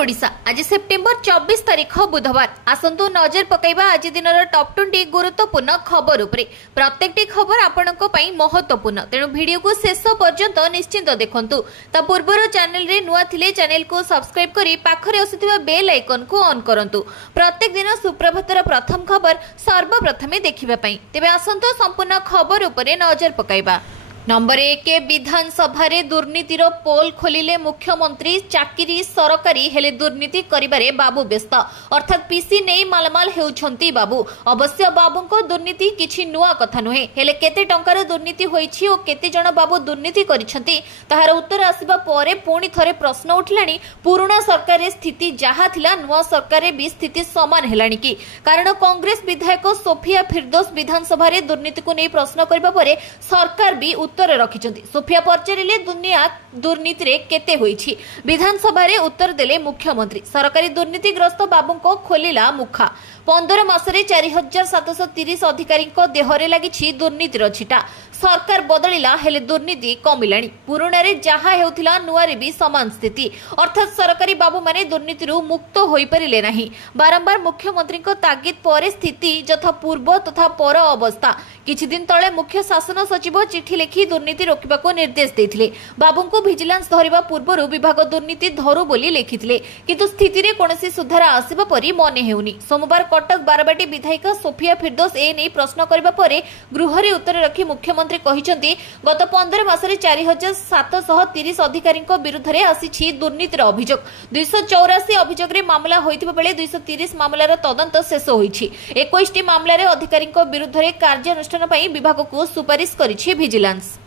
ओडिशा आज सेप्टेम्बर 24 तारीख बुधवार आसंतु नजर पकाइबा आज दिन टॉप 20 गुरुत्वपूर्ण खबर उपरे। प्रत्येकटी खबर आपणको पई महत्वपूर्ण, तेणु वीडियो को शेष पर्यंत निश्चिंत देखंतु। ता पूर्वर चैनल रे नुआ थिले चैनल को सब्सक्राइब करी पाखरे आସୁଥିବା बेल आइकन को ऑन करंतु। प्रत्येक दिन सुप्रभातर प्रथम खबर सर्वप्रथमे देखिबा पई। तेबे आसंतु संपूर्ण खबर उपरे नजर पकाइबा। नंबर 1 विधानसभा रे दुर्नीतिर पोल खोलिले मुख्यमंत्री। चाकरी सरकारी हेले दुर्नीति करिबारे बाबू व्यस्त, अर्थात पीसी नहीं मालमाल हेउछंती बाबू। अवश्य बाबूंको दुर्नीति किछि नुआ कथा नुहे, हेले केते टंकार दुर्नीति होईछि ओ केते जण बाबू दुर्नीति करिसंती ताहार उत्तर आसीबा परे पुणी थरे प्रश्न उठलाणी। पुराना सरकार रे स्थिति जहा थिला नुआ सरकार रे भी स्थिति समान हेलाणी कि? कारण कांग्रेस विधायक सोफिया फिरदौस विधानसभा रे दुर्नीति को नै प्रश्न करबा परे सरकार भी उत्तर रखिछंती। सोफिया पचारिले दुनिया दुर्नीति रे केते होईछि? विधानसभा रे उत्तर देले मुख्यमंत्री। सरकारी दुर्नीतिग्रस्त बाबूंको खोलिला मुखा। 15 मासरे 4730 अधिकारी देहरे लागिछि दुर्नीतिर छिटा। सरकार बदलिला हेले दुर्नीति कमिलाणी। पुराना रे जहा हेउथिला नुआ रे भी समान स्थिति, अर्थात सरकारी बाबू माने दुर्नीतिरु मुक्त होई परिले नाही। बारंबार मुख्यमंत्री को तागिद परे स्थिति यथा पूर्व तथा पर अवस्था। किछि दिन तळे मुख्य शासन सचिव चिठी लिखि दुर्नीति रोकिबाको निर्देश देथिले। बाबूंको विजिलेंस धरिबा पूर्वरु विभाग दुर्नीति धरु बोली लिखिथिले, किंतु स्थिति रे कोनोसी सुधार आसीबा परि मने हेउनी। सोमवार कटक बारबाटी विधायक सोफिया फिरदौस ए नै प्रश्न करबा परे गृह रे उत्तर रखि मुख्यमंत्री कहिसंती गत 15 मासरे 4730 अधिकारी विरुद्ध रे आसीछि दुर्नीतिर अभियोग। 284 अभियोग रे मामला होइथिबा बेले 230 मामलार तदंत शेष होईछि। 21 टी मामला रे अधिकारी विरुद्ध रे कार्यानुष्ठान पई विभाग को सुपारिश करिछि विजिलेंस।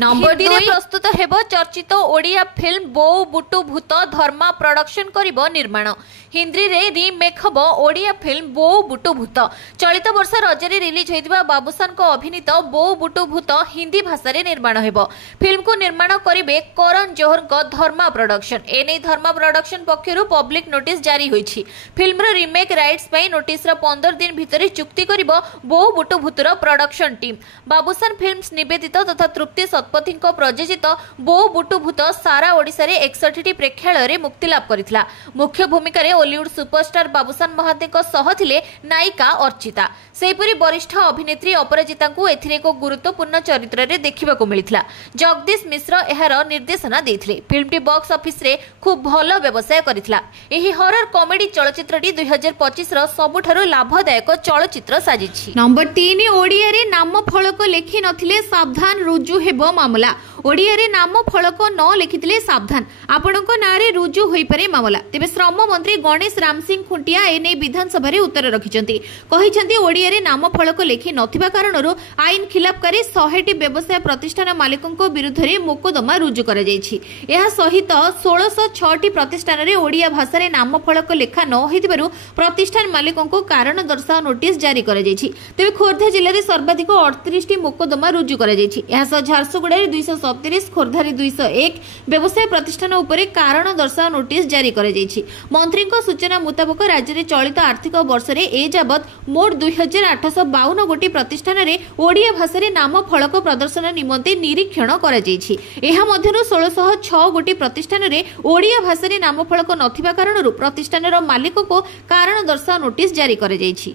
नंबर 2 प्रस्तुत हेबो चर्चित ओडिया फिल्म बोउ बुटु भूत। धर्मा प्रोडक्शन करिबो निर्माण। हिंदी रे रीमेक हबो ओडिया फिल्म बोउ बुटु भूत। चलित वर्ष रजरे रिलीज होइतिबा बाबूसान को अभिनीत बोउ बुटु भूत हिंदी भाषा रे निर्माण हेबो। फिल्म को निर्माण करिबे करण जोहर को धर्मा प्रोडक्शन। एने धर्मा प्रोडक्शन पक्षरु पब्लिक नोटिस जारी होईछि। फिल्म रो रीमेक राइट्स पई नोटिस रो 15 दिन भितरे चुक्ति करिबो बोउ बुटु भूतर प्रोडक्शन टीम। बाबूसान फिल्म्स निवेदित तथा तृप्ति शतपथी को प्रयोजित बोउ बुटु भूत सारा ओडिसा रे 61 टी प्रेक्षालय रे मुक्ति लाभ करितला। मुख्य भूमिका रे हॉलीवुड सुपरस्टार बाबूसान महाते को सह थिले नायिका अर्चिता। सेपरि वरिष्ठ अभिनेत्री अपराजिता को एथिरे एक गुरुत्वपूर्ण चरित्र रे देखिबा को मिलितला। Jagdish Mishra एहार निर्देशना देथिले। Film T box office रे खूब भलो व्यवसाय करितला। एही हॉरर कॉमेडी चलचित्र टी 2025 रो सबुठारो लाभदायक चलचित्र साजिछि। नंबर 3 ओडिया रे नाम फलक लेखि नथिले सावधान रुजु हेबो मामला। ओडिया रे नाम फलक न लिखिथिले सावधान, आपणको नारे रुजु होई पारे मामला। तेबे श्रम मंत्री गणेश राम सिंह खुंटिया एने विधानसभा रे उत्तर रखिचंती। कहिचंती ओडिया रे नाम फलक लेखि नथिबा कारणरो आईन खिलाफकारी 100 टी व्यवसाय प्रतिष्ठान मालिकंको विरुद्ध रे मोकदमा रुजु करा जायछि। एहा सहित 1606 टी प्रतिष्ठान रे ओडिया भाषा रे नाम फलक लेखा न होइतिबारु प्रतिष्ठान मालिकंको कारण दर्शाओ नोटिस जारी करा जायछि। तेबे खोर्धा जिल्ला रे सर्वाधिक 38 टी मोकदमा रुजु करा जायछि। एहा स झारसुगुडा रे 237, खोर्धा रे 201 व्यवसाय प्रतिष्ठान उपरे कारण दर्शाओ नोटिस जारी करा जायछि। मंत्री को सूचना मुताबिक राज्य रे चलित आर्थिक वर्ष रे ए जाबत मोट 2852 गोटी प्रतिष्ठान रे ओडिया भाषा रे नाम फलक प्रदर्शन निमंते निरीक्षण करा जायछि। एहा मध्यरु 1606 गोटी प्रतिष्ठान रे ओडिया भाषा रे नाम फलक नथिबा कारणरु प्रतिष्ठान रो मालिक को कारण दर्शाओ नोटिस जारी करा जायछि।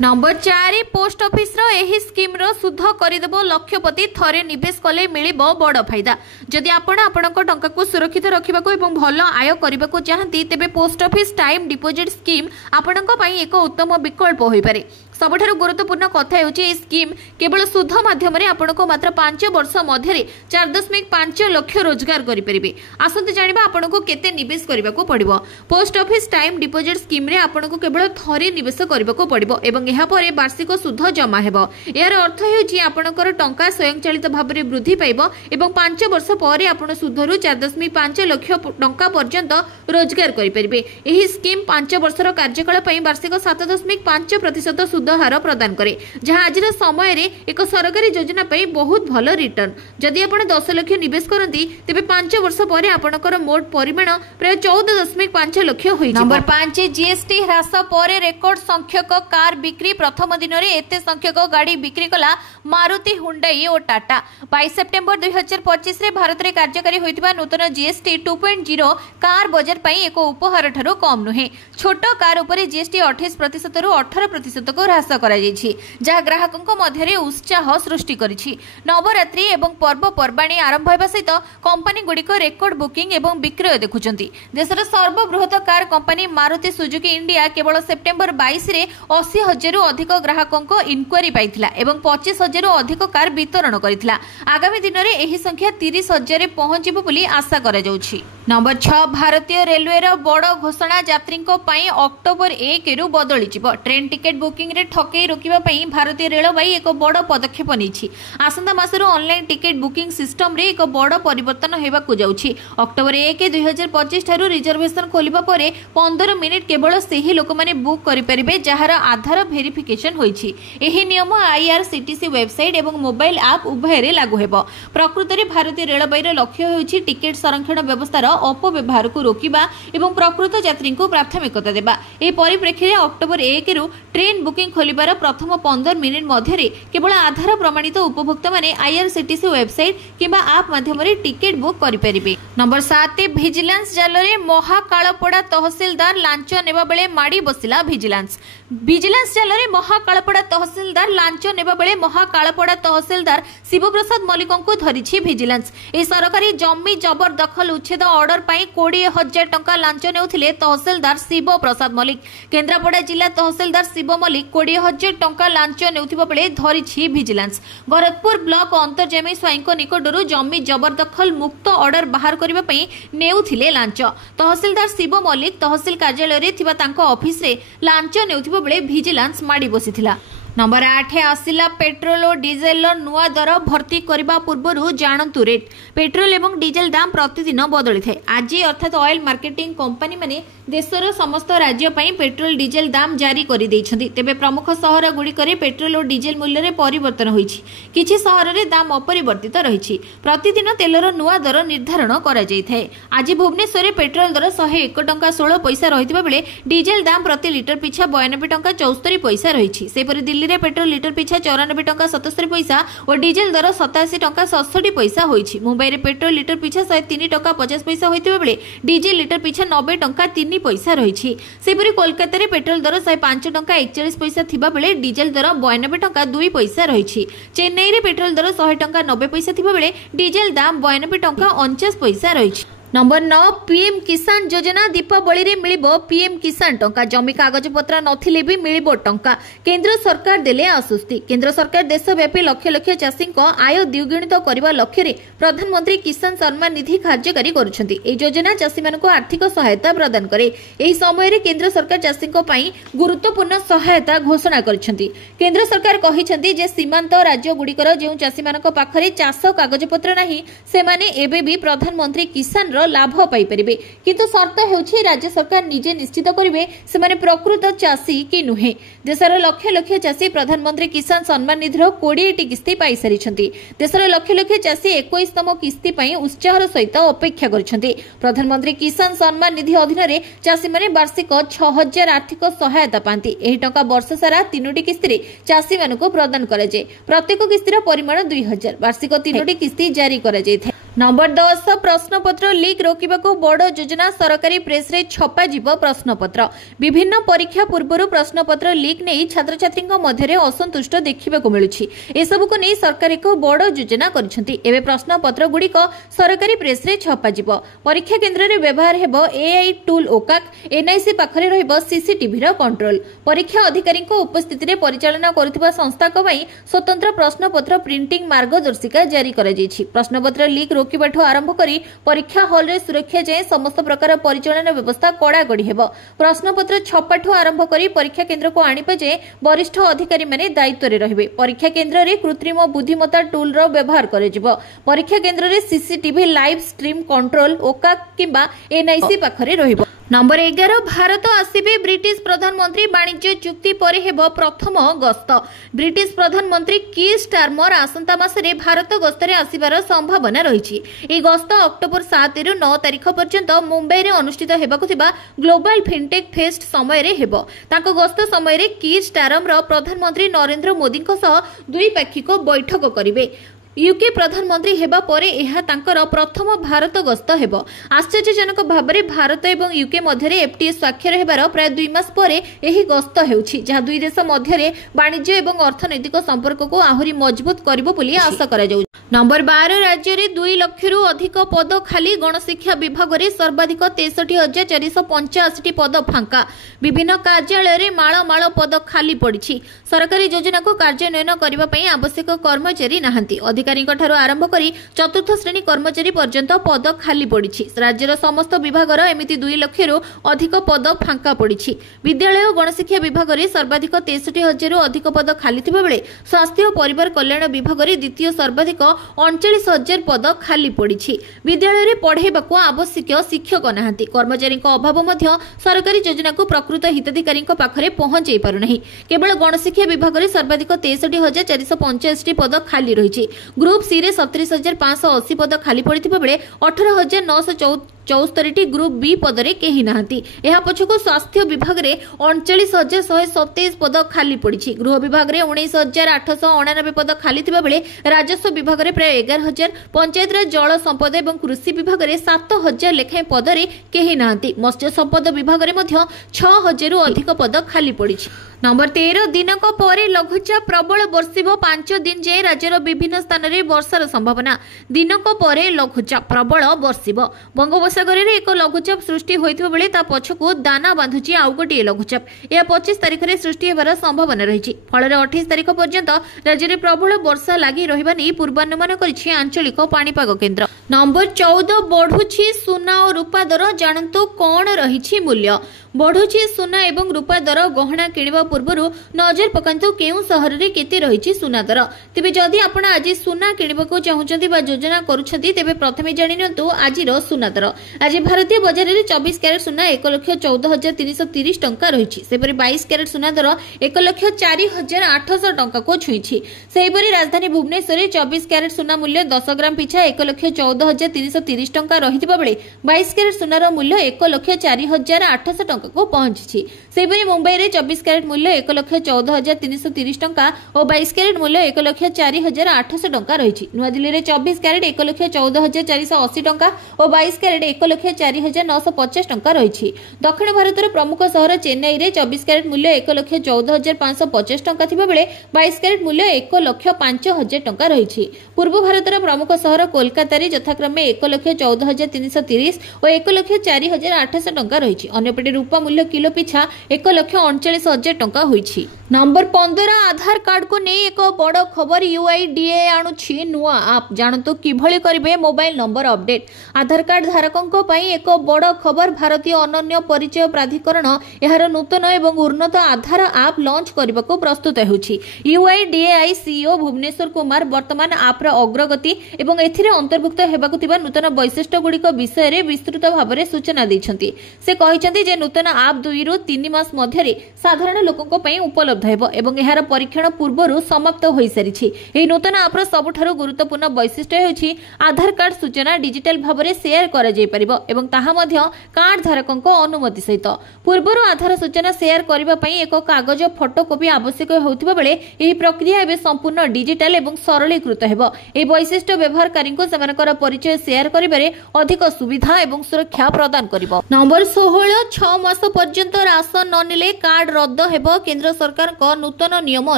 नंबर 4 पोस्ट ऑफिस रो एही स्कीम रो सुध करिदेबो लक्षपति। थरे निवेश कले मिलिबो बड़ फायदा। जदि आपण आपणको टंका को सुरक्षित रखिबाको एवं भलो आय करिबाको चाहंती तेबे post office time deposit scheme आपणको पई एक उत्तम विकल्प होई पारे। सबठारु गुरुत्वपूर्ण कथा हेउची ए स्कीम केवल सुध माध्यम रे आपणको मात्र 5 वर्ष मध्य रे 4.5 लाख रोजगार करि परिबे। आसंते जानिबा आपणको केते निवेश करिबाको पड़िबो। Post office time deposit scheme रे आपणको केवल थरे निवेश करिबाको पड़िबो एवं एहा परे वार्षिक सुध जमा हेबो। एहार अर्थ हेउची आपणकर टंका स्वयंचालित भाव रे वृद्धि पाइबो एवं 5 वर्ष परे आपण सुधरु 4.5 लाख टंका पर्यंत रोजगार करि परिबे। एही स्कीम 5 वर्षर कार्यकाल पई वार्षिक 7.5% सुध सुध हार प्रदान करे जहां आज समय रे एक सरकारी योजना पाई बहुत भल रिटर्न। जदि आपण 10 लाख निवेश करती तेबे 5 वर्ष पर आपनकर मोट परिमाण प्राय 14.5 लाख होई। नंबर 5 जीएसटी ह्रास पर रेकॉर्ड संख्यक कार बिक्री। प्रथम दिन में एते संख्यक गाड़ी बिक्री कला मारुति, हुंडई और टाटा। 22 सेप्टेम्बर 2025 रे भारत में कार्यकारी होइतिबा नूतन जीएसटी 2.0 कार बजार पाई एक उपहार ठारो कम नुहे। छोट कार उपरे जीएसटी 28% रु 18% को ह्रास करा जायछि, जहा ग्राहकक मध्य उत्साह सृष्टि करिछि। नवरात्रि एवं पर्वपर्वाणी आरंभ होगा सहित कंपनी गुड़िक रेकर्ड बुकिंग एवं विक्रय देखुंती। देशर सर्वबृहत car company Maruti Suzuki India केवल सेप्टेम्बर 22 रे 80,000 रु अधिक ग्राहकों इनक्वारी पाइथिला एवं 25,000 रु अधिक कार वितरण करिथिला। आगामी दिन में एही संख्या 30,000 रे पहुंचिबो बोली आशा करा जाउछि। नंबर 6 भारतीय रेलवे रो बड़ घोषणा। यात्रींको पई अक्टोबर 1 रु बदली जिवो। ट्रेन टिकेट बुकिंग रे ठकेई रोकिबा पई भारतीय रेलवे एक बड़ पदक्षेप नेछि। आसंता मासरो ऑनलाइन टिकेट बुकिंग सिस्टम रे एक बड़ परिवर्तन हेबाकु जाउछि। अक्टोबर 1 2025 ठारू रिजर्वेशन खोलिबा परे 15 मिनिट केवल सेही लोक माने बुक करि परिबे जहार आधार भेरिफिकेशन होइछि। एही नियम आईआरसीटीसी वेबसाइट एवं मोबाइल ऐप उभय रे लागू हेबो। प्रकृति रे भारतीय रेलवे रो लक्ष्य होइछि टिकेट संरक्षण व्यवस्थार अपव्यवहार को रोकिबा एवं प्रकृत यात्री को प्राथमिकता देबा। ए परिप्रेक्षी अक्टोबर 1 रु ट्रेन बुकिंग खोलिबार प्रथम 15 मिनिट मध्य केवल आधार प्रमाणित उपभोक्ता माने आईआरसीटीसी वेबसाइट किंबा ऐप माध्यम रे टिकेट बुक करि परिबे। नंबर 7 विजिलेंस जालरे महाकालपड़ा तहसीलदार लांच नेबा बेले माडी बसिला विजिलेंस। विजिलेंस जालरे महाकालपड़ा तहसीलदार लांच नेबा बेले महाकालपड़ा तहसीलदार शिवप्रसाद मल्लिक को धरिछि विजिलेंस। ए सरकारी जमी जबरदखल उच्छेद ऑर्डर पाई 20,000 टंका लांच नेउथिले तहसीलदार शिवप्रसाद मल्लिक। केन्द्रापड़ा जिला तहसीलदार शिव मल्लिक 20,000 टंका लांच नेउथिबा बेले धरिछि विजिलेंस। भरतपुर ब्लॉक अंतर्जमी स्वाईंको निकटरू जमी जबरदखल मुक्त ऑर्डर बाहर करबा पई नेउथिले लांच। तहसीलदार शिव मल्लिक तहसील कार्यालय रे थिबा तांको ऑफिस रे लांच नेउथिबा बेले विजिलेंस माडी बसिथिला। नंबर 8 आसिला पेट्रोल और डीजेल नुआ दर भर्ती करने पूर्व जानतु रेट। पेट्रोल एवं डीजेल दाम प्रतिदिन बदली थे। आज अर्थात ऑयल मार्केटिंग कंपनी माने देशर समस्त राज्य पई पेट्रोल डीजेल दाम जारी कर दैछन्ति। तेबे प्रमुख सहर गुड़िकरे पेट्रोल और डीजेल मूल्य रे परिवर्तन होईछि। किछि सहर रे दाम अपरिवर्तित रहिछि। प्रतिदिन तेलर नुआ दर निर्धारण करा जाय थाए। आज भुवनेश्वर रे पेट्रोल दर 101 टंका 16 पैसा रहितबा बेले डीजेल दाम प्रति लिटर पिछा 92 टंका 74 पैसा रहिछि। सेपरि दिल्ली रे पेट्रोल लिटर पिछा 94 टंका 77 पैसा और डीजेल दर 87 टंका 67 पैसा होईछि। मुंबई रे पेट्रोल लिटर पिछा 103 टंका 50 पैसा होइतबा बेले डीजेल लिटर पिछा 90 टंका 3 पैसा रहिछि। सेपरि कोलकाता रे पेट्रोल दर 105 टंका 41 पैसा थिबा बेले डीजेल दर 92 टंका 2 पैसा रहिछि। चेन्नई रे पेट्रोल दर 100 टंका 90 पैसा थिबा बेले डीजेल दाम 92 टंका 49 पैसा रहिछि। नंबर 9 पीएम किसान योजना। दीपावली रे मिलिबो पीएम किसान टंका। जमी कागज पत्र नथिले भी मिलिबो टंका। केंद्र सरकार देले आश्वस्ति। केंद्र सरकार देशव्यापी लक्ष लक्ष चाषी आय द्विगुणित करने लक्ष्य रे प्रधानमंत्री किसान सम्मान निधि कार्यकारी करुछन्ति। ए योजना चाषी मानको आर्थिक सहायता प्रदान करे। एही समय रे केंद्र सरकार चाषी पई गुरुत्वपूर्ण सहायता घोषणा करछन्ति। केंद्र सरकार कहिछन्ति जे सीमांत राज्य गुड़िकर जे चाषी मानको पाखरे चाष कागज पत्र नाही सेमाने एबे भी प्रधानमंत्री किसान लाभ पाई परिबे। किंतु शर्त हेउछि राज्य सरकार निजे निश्चित करिवे सेमाने प्रकृत चाषी कि नुहे। देशर लक्ष लक्ष चाषी प्रधानमंत्री किसान सम्मान निधि 20 टी किस्ती पाई सारिछन्ति। देशर लक्ष लक्ष चाषी 21तम किस्ती पाई उत्साहर सहित अपेक्षा करछन्ति। प्रधानमंत्री किसान सम्मान निधि अधीन रे चाषी माने वार्षिक 6,000 आर्थिक सहायता पांति। एही टंका वर्ष सारा 3टी किस्ती रे चाषी मानको प्रदान करा जाय। प्रत्येक किस्तीर परिमाण 2,000। वार्षिक 3टी किस्ती जारी करा जाय। नंबर 10 प्रश्नपत्र लीक रोकबाकू बड़ योजना। सरकारी प्रेस रे छपा जीव प्रश्नपत्र। विभिन्न परीक्षा पूर्व प्रश्नपत्र लीक नहीं छात्र छात्री मध्य असंतुष्ट देखा मिलूछि। एसबू को नहीं सरकार एक बड़ योजना करिसेंति। एबे प्रश्नपत्र गुड़िक सरकारी प्रेस रे छपा जीव। परीक्षा केन्द्र रे व्यवहार हेबो एआई टूल ओकाक। एनआईसी पाखरे रहिबो सीसीटीवी रो कंट्रोल। परीक्षा अधिकारी उपस्थिति रे परिचालना करुथिबा संस्था को पई स्वतंत्र प्रश्नपत्र प्रिंटिंग मार्गदर्शिका जारी करा जायछि। प्रश्नपत्र लीक रोकिबाठू आरंभ करी परीक्षा हॉल रे सुरक्षा जाए समस्त प्रकार परिचालन व्यवस्था कड़ाकड़ी हेबो। प्रश्नपत्र छपाठू आरंभ करी परीक्षा केन्द्र को आनिबा जाए वरिष्ठ अधिकारी माने दायित्व रे रहिबे। परीक्षा केन्द्र रे कृत्रिम बुद्धिमत्ता टूल रो व्यवहार कराजिबो। परीक्षा केन्द्र रे सीसीटीवी लाइव स्ट्रीम कंट्रोल ओका किबा एनआईसी पाखरे रहिबो। नंबर 11 भारत आसिबे ब्रिटिश प्रधानमंत्री वाणिज्य चुक्ति पर हेब प्रथम गस्त। ब्रिटिश प्रधानमंत्री कीर स्टारमर आसंता मासरे भारत गस्तरे आसिबार संभावना रही। यह गस्त अक्टोबर 7 रु 9 तारिख पर्यंत मुंबई रे अनुष्ठित हेबाकु थिबा ग्लोबल फिनटेक फेस्ट समय रे हेब। ताको गस्त समय रे कीर स्टारमर प्रधानमंत्री नरेंद्र मोदी द्विपाक्षिक बैठक करिवे। यूके प्रधानमंत्री हेबा परे एहा तांकर प्रथम भारत गस्त हेब। आश्चर्यजनक भाबरे भारत एवं यूके मध्यरे एफटीए स्वाक्षर हेबार प्राय 2 मास परे एही गस्त हेउछि, जहा दुई देश मध्यरे वाणिज्य एवं अर्थनैतिक संपर्क को आहुरी मजबूत करिवो बोली आशा करा जाउ। नंबर 12 राज्य रे 2 लाख रु अधिक पद खाली। गणशिक्षा विभाग रे सर्वाधिक 63,485 पद फांका। विभिन्न कार्यालय रे माळ माळ पद खाली पड़िछि। सरकारी योजना को कार्यान्वयन करबा पई आवश्यक कर्मचारी नाहंती। अधिकारी आरंभ करी चतुर्थ श्रेणी कर्मचारी पर्यंत पद खाली पड़ी। राज्यर समस्त विभाग एमती 2 लाख रु अधिक पद फांका पड़ी। विद्यालय और गणशिक्षा विभाग में सर्वाधिक 63,000 रु अधिक पद खाली बेले स्वास्थ्य और परिवार कल्याण विभाग में द्वितीय सर्वाधिक 39,000 पद खाली पड़ी। विद्यालय में पढ़ाइबाकू आवश्यक शिक्षक नाहांती। कर्मचारी अभाव सरकारी योजना को प्रकृत हिताधिकारी पाखरे पहुंचाई पारुना। केवल गणशिक्षा विभाग में सर्वाधिक 63,485 पद खाली रही। ग्रुप सी रे 37,580 पद खाली पड़ता बेले 18,974 ग्रुप बी पदरे कहीं नाहांती। एहा पछको स्वास्थ्य विभाग रे 39,127 पद खाली पड़ी। गृह विभाग रे 19,899 पद खाली थिबा बेले राजस्व विभाग रे प्राय 11,000, पंचायत राज जल संपद एवं कृषि विभाग रे 7,000 लेखाएं पदरे कहीं नाहांती। मत्स्य संपद विभाग रे मध्य 6,000 रु अधिक पद खाली पड़ी। नंबर 13 दिनक परे लघुचाप प्रबल बर्षिब। 5 दिन जाए राज्यर विभिन्न स्थान में वर्षार संभावना। दिनक परे लघुचाप प्रबल बर्षिब। बंगोपसागर में एक लघुचाप सृष्टि होइथिबा बेले ता पछकु दाना बांधुची आउ गोटे लघुचाप। यह 25 तारिख में सृष्टि होबार संभावना रही। फल 28 तारिख पर्यंत राज्य में प्रबल वर्षा लगी रहिबा नै पूर्वानुमान करिछि आंचलिक पाणीपाग केन्द्र। नंबर 14 बढ़ुछि सुना और रूपा दर। जानंतु कोन रहिछि मूल्य। बढ़ुछि सुना एवं रूपा दर। गहना किनिबा पूर्व नजर पकांतु केउ सहर रे केते रहिछि सुना दर। तेबे जदि आपण आज सुना किनिबाको चाहुचंती बा योजना करूछंती तेबे प्रथमे जानिनंतु आजिर सुना दर। आज भारतीय बाजार रे 24 कैरेट सुना 1,14,330 टंका रहिछि। सेपरि 22 कैरेट सुना दर 1,04,800 टंका को छुइछि। सेपरि राजधानी भुवनेश्वर रे 24 कैरेट सुना मूल्य 10 ग्राम पिछा 1,14,330 टंका रहितबा बेले 22 कैरेट सुनार मूल्य 1,04,800 टंका को पहुंची। सेपरि मुंबई रे 24 कैरेट मूल्य 1,14,330 टंका और 22 कैरेट मूल्य 1,04,800 टंका रही। नुआदिल्ली रे 24 कैरेट 1,14,480 टंका और 22 कैरेट 1,04,950 टंका रही। दक्षिण भारतर प्रमुख सहर चेन्नई रे 24 कैरेट मूल्य 1,14,550 टंका थिबा बेले 22 कैरेट मूल्य 1,05,000 टंका रही। पूर्व भारतर प्रमुख सहर कोलकाता रे यथाक्रमे 1,14,330 और 1,04,800 टंका रही। अन्यपटे रूपा मूल्य किलो पिछा 1,39,000 टंका होईछि। नंबर 15 आधार कार्ड को नहीं एक बड़ खबर। यूआईडीए आणुछि नुआ आप। जानतु किभଳି करिवे मोबाइल नंबर अपडेट। आधार कार्ड धारकों पई एक बड़ खबर। भारतीय अनन्य परिचय प्राधिकरण एहार नूतन एवं उन्नत आधार आप लॉन्च करने को प्रस्तुत होछि। यूआईडीएआई सीईओ भुवनेश्वर कुमार वर्तमान आप अग्रगति एवं एथिरे अंतर्भुक्त हेबाकु थिबा नूतन वैशिष्ट्य गुड़िक विषय रे विस्तृत भाव में सूचना दैछन्ति। से कहिसन्ति जे नूतन आप 2 रु 3 मास मध्यरे साधारण लोकंको पई उपलब्ध हेबो एवं एहार परीक्षण पूर्वरु समाप्त होई सारिछि। एही नूतन आपर सबठारु गुरुत्वपूर्ण वैशिष्ट्य हेउछि आधार कार्ड सूचना डिजिटल भाव में शेयर करा जाय परिबो एवं ताहा मध्य कार्ड धारकंको अनुमति सहित। पूर्वरु आधार सूचना शेयर करिबा पई एक कागज फोटोकॉपी आवश्यक होउथिबा बेले एही प्रक्रिया एबे संपूर्ण डिजिटल एवं सरलीकृत हेबो। एही वैशिष्ट्य व्यवहारकारीको सेमानकर परिचय शेयर करिबारे अधिक सुविधा एवं सुरक्षा प्रदान करिबो। नंबर 16 6 मास पर्यंत राशन न नेले कार्ड रद्द हेबो। केंद्र सरकार को नूतन नियम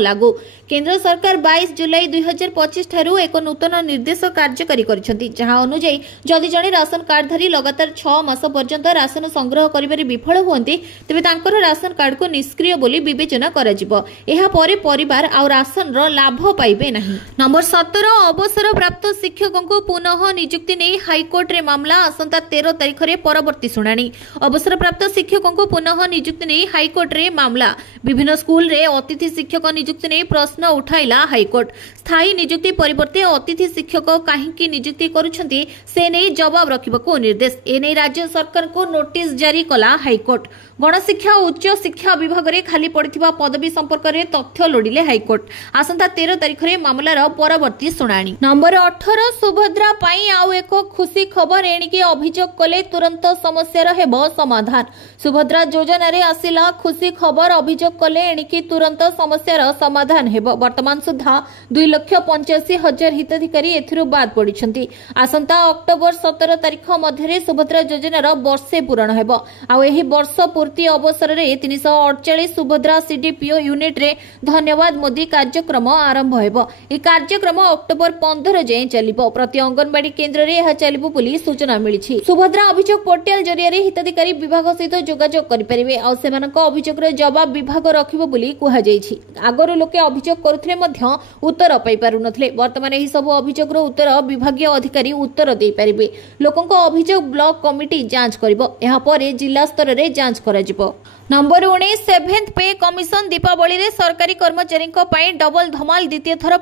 लागू। केंद्र सरकार 22 जुलाई 2025 ठारू एक नूतन निर्देश कार्यकारी करिसेंति, जहां अनुसार जदि जणे राशन कार्डधारी लगातार 6 मास पर्यंत राशन संग्रह करिबारे विफल हुअंती तेबे तांकर राशन कार्ड को निष्क्रिय बोली विवेचना करा जिवो। एहा परे परिवार आ राशन रो लाभ पाइबे नाही। नंबर 17 अवसर प्राप्त शिक्षकों को पुनः नियुक्ति नहीं हाइकोर्ट रे मामला आसंता 13 तारिख रे परवर्ती सुनानी। अवसरप्राप्त शिक्षकों को पुनः नियुक्ति नहीं हाइकोर्ट रे मामला। विभिन्न स्कूल रे अतिथि शिक्षक नियुक्ति नहीं प्रश्न उठाइला हाइकोर्ट। स्थायी नियुक्ति परिवर्ते अतिथि शिक्षक काहींकी नियुक्ति करुछंती से नहीं जवाब रखिबको निर्देश। एने राज्य सरकार को नोटिस जारी कला हाइकोर्ट। गणशिक्षा और उच्च शिक्षा विभाग रे खाली पड़िथिबा पदवी संपर्क रे तथ्य लोडिले हाइकोर्ट। आसंता 13 तारिख रे मामलार परवर्ती सुनानी। नंबर 18 सुभद्रा पाई आउ एक खुशी खबर। एणिके अभियोग कले तुरंत समस्या हेबो समाधान। सुभद्रा योजना रे आसिला खुशी खबर। अभियोग कले एणिके तुरंत समस्यार समाधान हेबो। वर्तमान सुधा 2,85,000 हिताधिकारी एथिरु बाद पड़िछंती। आसंता अक्टोबर 17 तारिख मध्यरे सुभद्रा योजनार वर्षे पूरण हेबो। आउ एही वर्ष पूर्ति अवसर रे 348 सुभद्रा सीडीपीओ यूनिट रे धन्यवाद मोदी कार्यक्रम आरंभ हेबो। ए कार्यक्रम अक्टोबर 15 जाए चलिबो। प्रति अंगनवाड़ी केन्द्र रे यह चलिबो बोली सूचना मिलिछि। सुभद्रा अभियोग पोर्टल जरिया रे हिताधिकारी विभाग सहित जोगाजोग करि परिबे। आ सेमानक अभियोग रे जवाब विभाग रखिबो बोली कुहा जाइछि। आगरो लोके अभियोग करुथले मध्य उत्तर पाई पारु नथले। वर्तमान एही सब अभियोग रो उत्तर विभागीय अधिकारी उत्तर देई परिबे। लोकंक अभियोग ब्लॉक कमिटी जांच करिबो। एहा परे जिला स्तर रे जांच कराजिबो। Number 19 seventh pay commission Deepavali रे सरकारी कर्मचारी डबल धमाल द्वितीय थर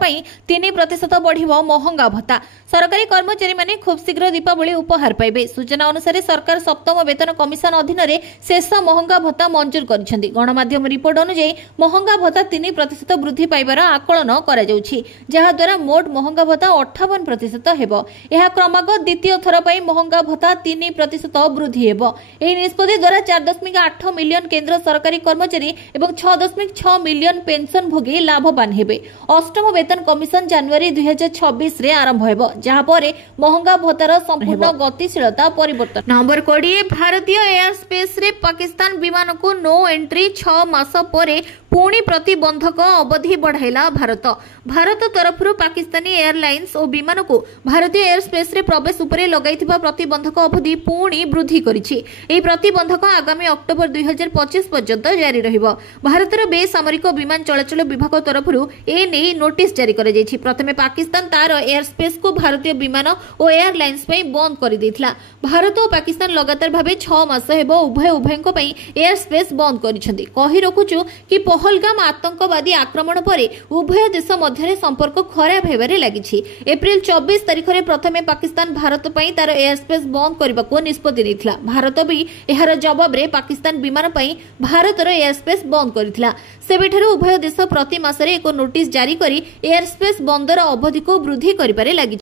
3% बढ़िबो महंगा भत्ता। सरकारी कर्मचारी माने खूब शीघ्र दीपावली उपहार पाइबे। सूचना अनुसार सरकार सप्तम वेतन कमिशन अधीन रे शेष महंगा भत्ता मंजूर करिसेंती। गणमाध्यम रिपोर्ट अनुसार महंगा भत्ता 3% वृद्धि पाइबार आकलन करा जाउछि, जहा द्वारा मोट महंगा भत्ता 58% हेबो। एहा क्रमागत द्वितीय थर महंगा भत्ता 3% वृद्धि हेबो। एही निष्पत्ति द्वारा 4.8 मिलियन केंद्र सरकारी कर्मचारी एवं 6.6 मिलियन पेंशन भोगी लाभवान हेबे। अष्टम वेतन कमिशन जनवरी 2026 रे आरंभ हेबो, जहा परे महंगा भत्तार संपूर्ण गतिशीलता परिवर्तन। नंबर 20 भारतीय एयर स्पेस रे पाकिस्तान विमान को नो एंट्री 6 मास परे पुणी प्रतिबंधक अवधि बढ़ाइला भारत। भारत तरफ पाकिस्तानी एयरलाइंस और विमान को भारतीय एयर स्पेस रे प्रवेश उपरे लगाइथिबा प्रतिबंधक अवधि पुणी वृद्धि करिछि। एही प्रतिबंधक आगामी अक्टोबर 2025 पर्यंत जारी रहिबो। भारतर बेसामरिक विमान चलाचल विभाग तरफ ए नै नोटिस जारी करा जायछि। प्रथमे पाकिस्तान तार एयर स्पेस को भारतीय विमान और एयरलाइंस पई बंद कर दैथिला। भारत और पाकिस्तान लगातार भाबे 6 मास हेबो उभयको पई एयर स्पेस बंद करिसेंती। कहि रखुछु कि पहलगाम आतंकवादी आक्रमण परे उभय देश मध्य संपर्क खराब हेबारे लागिछि। एप्रिल 24 तारिख रे प्रथमे पाकिस्तान भारत पई तार एयर स्पेस बंद करबाको निष्पत्ति नेथिला। भारत भी एहार जवाब रे पाकिस्तान विमान पई भारतर एयर स्पेस बंद करिथिला। सेबेठारु उभय देश प्रति मासरे एक नोटिस जारी करी एयर स्पेस बंदर अवधि को वृद्धि करिपारे लागि।